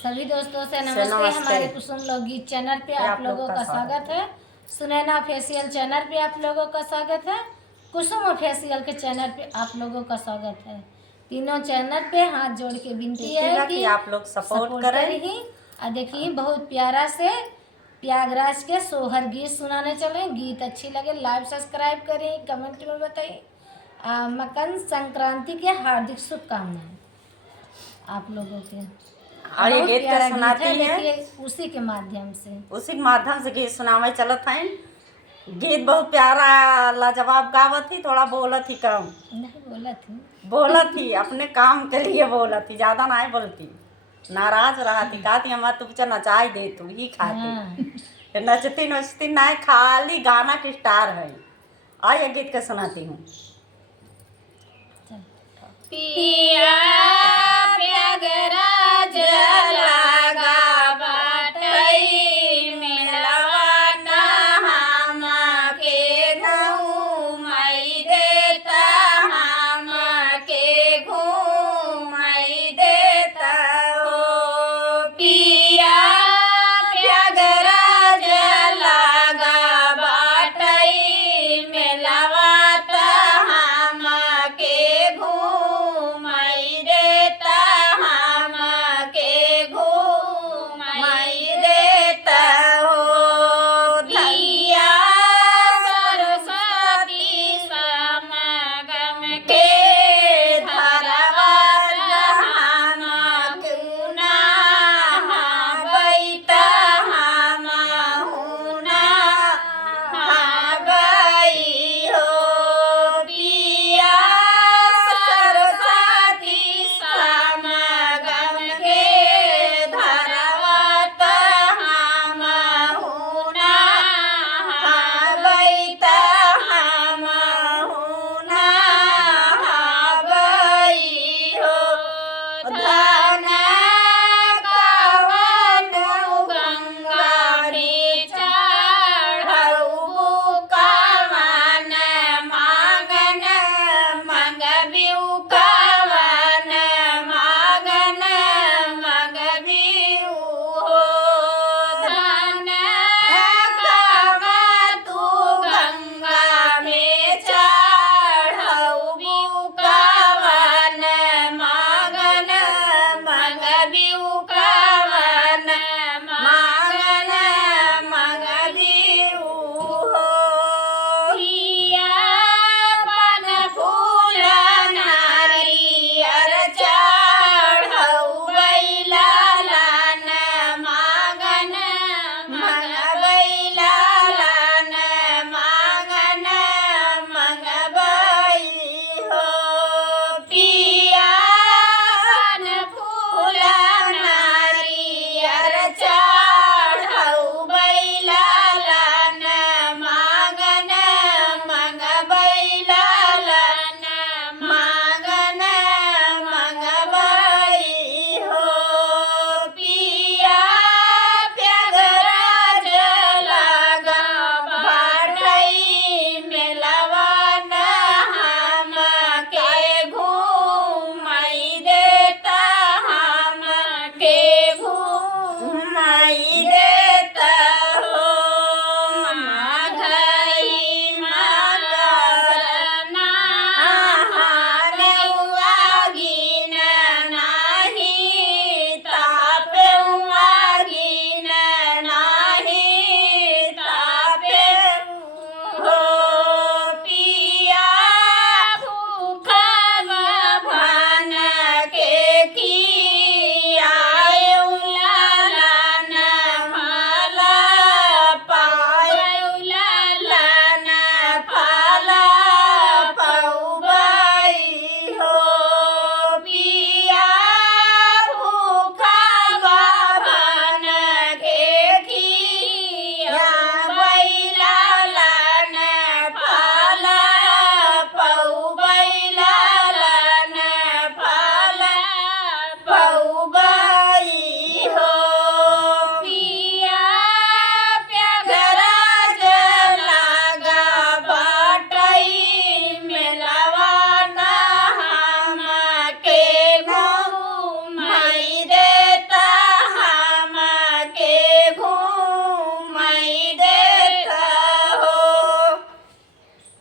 सभी दोस्तों से नमस्ते। हमारे कुसुम लोकगीत चैनल पे आप लोगों का स्वागत है। सुनैना फेशियल चैनल पे आप लोगों का स्वागत है। कुसुम फेशियल के चैनल पे आप लोगों का स्वागत है। तीनों चैनल पे हाथ जोड़ के विनती है कि आप लोग सपोर्ट करें ही। और देखिए बहुत प्यारा से प्रयागराज के सोहर गीत सुनाने चले। गीत अच्छी लगे लाइव सब्सक्राइब करें, कमेंट में बताइए। मकर संक्रांति के हार्दिक शुभकामनाएं आप लोगों के। और ये गीत का सुनाती है उसी के माध्यम से गीत सुनावे चलत है। गीत बहुत प्यारा लाजवाब गावत थी, थोड़ा बोलत ही कम नहीं बोलत थी अपने काम के लिए बोलत थी, ज्यादा ना बोलती। नाराज रहा थी, कहती हमारा तू पीछे नचाई दे, तू ही खाती। नचती नचती ना, खाली गाना की स्टार है। और ये गीत का सुनाती हूँ। पिया